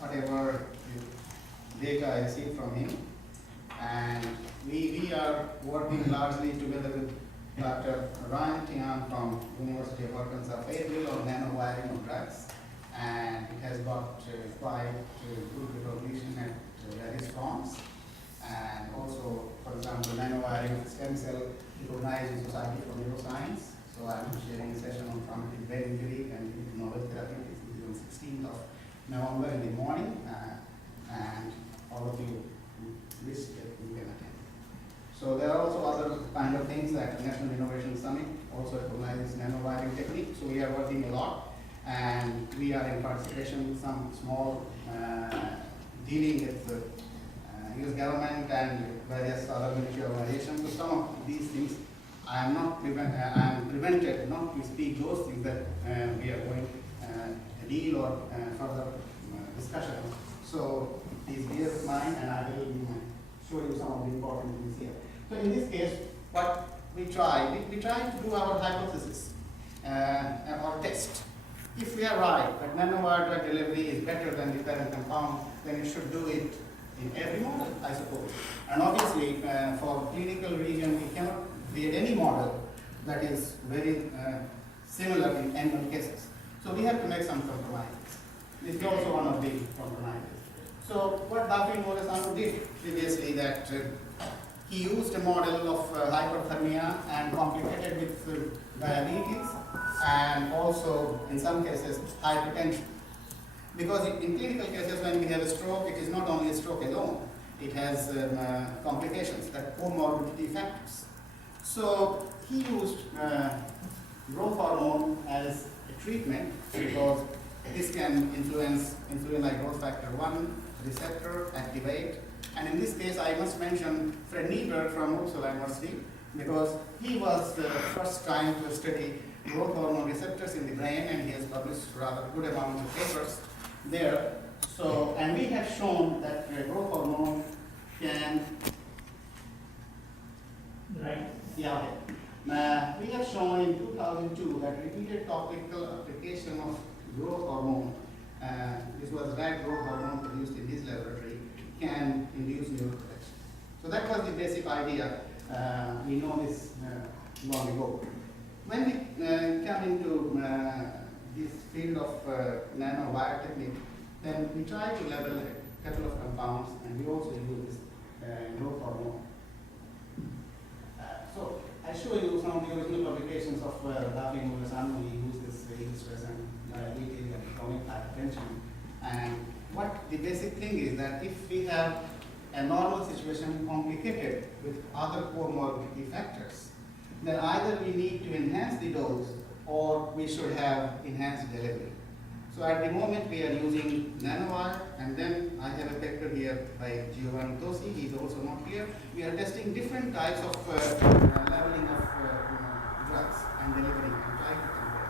whatever data I see from him. And we are working largely together with Dr. Ryan Tian from University of Arkansas Fayetteville on nanowiring of drugs. And it has got quite good recognition at various forms. And also, for example, nanowiring of stem cell recognized in Society for Neuroscience. So I'm sharing a session on traumatic brain injury and novel therapeutics. This is on 16th of November in the morning. And all of you wish that you can attend. So there are also other kind of things like National Innovation Summit also recognizes nanowiring technique. So we are working a lot, and we are in participation with some small dealing with the US government and various other military organizations. So some of these things I am prevented not to speak those things that we are going to deal or further discussion. So please bear with mine, and I will show you some of the important things here. So in this case, what we try to do our hypothesis or test. If we are right that nanowired drug delivery is better than the current compound, then it should do it in every model, I suppose. And obviously, for clinical region, we cannot create any model that is very similar in animal cases. So we have to make some compromises. This is also one of the compromises. So what Daphne Moresano did previously, that he used a model of hyperthermia and complicated with diabetes and also in some cases hypertension. Because in clinical cases when we have a stroke, it is not only a stroke alone, it has complications, that comorbidity factors. So he used growth hormone as a treatment because this can influence insulin-like growth factor 1 receptor, activate. And in this case, I must mention Fred Nieberg from Uppsala University, because he was the first trying to study growth hormone receptors in the brain, and he has published rather good amount of papers there. So, and we have shown that growth hormone can, right? Yeah, okay. We have shown in 2002 that repeated topical application of growth hormone, this was rat growth hormone produced in his laboratory, can induce neuroprotection. So that was the basic idea. We know this long ago. When we come into this field of nanowire technique, then we try to level a couple of compounds, and we also use this growth hormone. So I show you some of the original publications of Daphne Moresano. We use this stress and diabetes and chronic hypertension. And what the basic thing is that if we have a normal situation complicated with other comorbidity factors, then either we need to enhance the dose or we should have enhanced delivery. So at the moment we are using nanowire, and then I have a paper here by Giovanni Tosi, he is also not here. We are testing different types of leveling of drugs and delivering and trying to compare.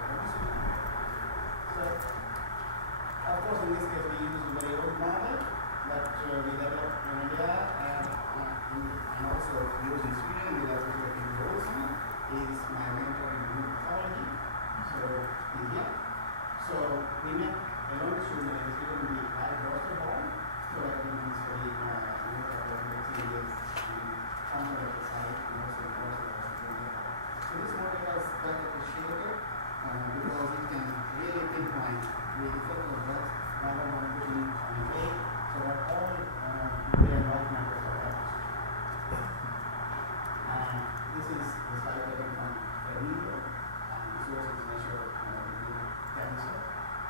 So, of course, in this case we use a very old model that we developed in India and also used in Sweden. We have in Rosen. He is my mentor in pathology. So he's here. So we met a long student in Sweden in the Charlottesville, so that we can study changes in comfort side and also so this model was quite appreciated because it can really pinpoint the effect of drugs rather than putting on a way, so that all their life matters are averaged. And this is the slide taken from Fernando, and this also is measured cancer.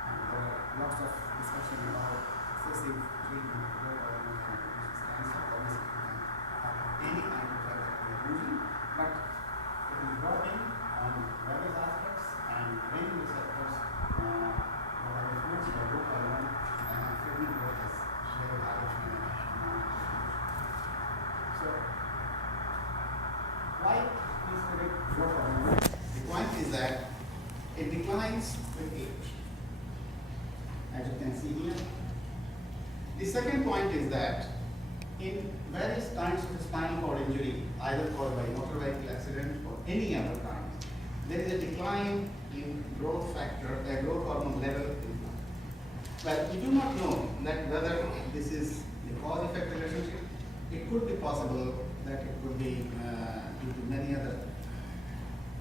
And there are lots of discussion about excessive treatment of growth hormone can produce cancer. Obviously, any kind of drug that we are using, but it is working on various aspects and many receptors that are influenced by growth hormone, and treatment growth is very high. So, why is growth hormone? The point is that it declines with age, as you can see here. The second point is that in various kinds of spinal cord injury, either caused by motor vehicle accident or any other kind, there is a decline in growth factor, growth hormone level in blood. But we do not know that whether this is the cause-effect relationship. It could be possible that it could be due to many other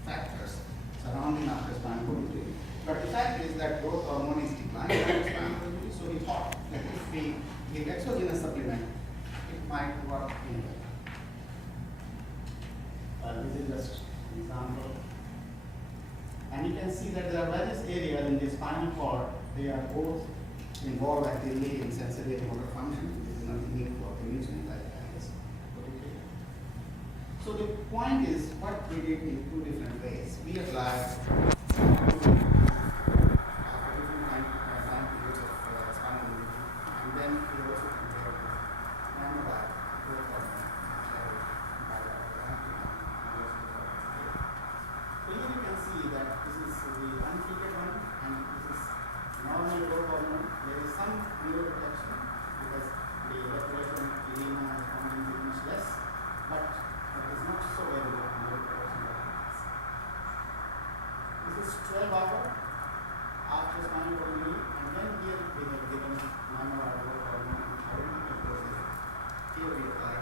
factors surrounding after spinal cord injury. But the fact is that growth hormone is declined after spinal cord injury, so we thought that if we give exogenous supplement, it might work in that. This is just an example. And you can see that there are various areas in the spinal cord. They are both involved actively in sensory and motor function. This is nothing new for conditioning like this. So the point is what we did in two different ways. We applied different time periods of spinal injury, and then we also compared with Nanowired growth hormone. So here you can see that this is the untreated one, and this is normal growth hormone. There is some neuroprotection because the evaporation of edema and hormone is much less, but it is not so very good neuroprotection. This is 12 hours after spinal cord injury, and then here we have given Nanowired growth hormone in identical doses. Here we apply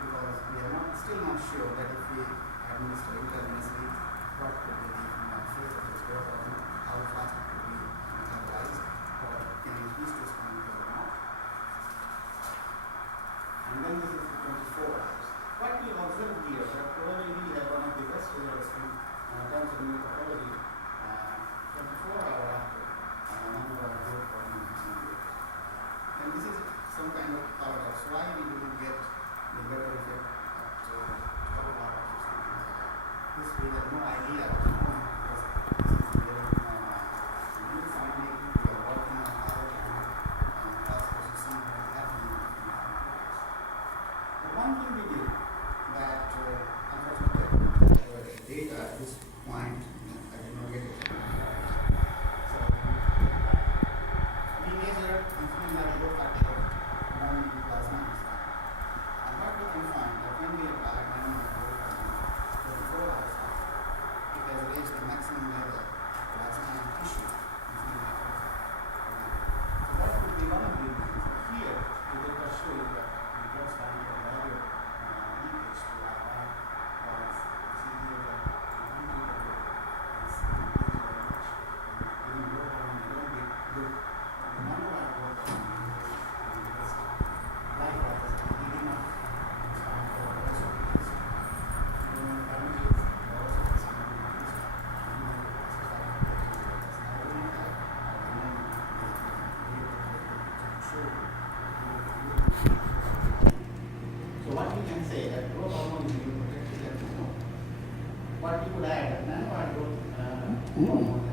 because we are still not sure that if we administer intravenously, what could be the phase of this growth hormone, how fast it could be metabolized, or can it reach to spinal cord or not. And then this is the 24 hours. What we observe here, that probably we have one of the best results in terms of neuropathology, 24 hours after Nanowired growth hormone is injected. And this is some kind of paradox. Why we do get the better effect at 12 hours or something like that? This we have no idea because this is very new finding. We are working on how to possibly see what is happening in the But one thing we did that unfortunately data at this point I did not get it. So we measured insulin level growth factor in plasma. And what we can find that when we apply Nanowired growth hormone 24 hours after, it has reached the maximum level of plasma and tissue. So that would be one of the reasons. Here, the data show you that the blood spinal cord value leakage to our balance. See here that the untreated growth is increased very much. Even growth hormone alone be good. The Nanowired growth hormone is likewise leading up spinal cord also increased. And then damages are also considerably increased. So what we can say that growth hormone is neuroprotective, that we know. What we could add, Nanowired growth hormone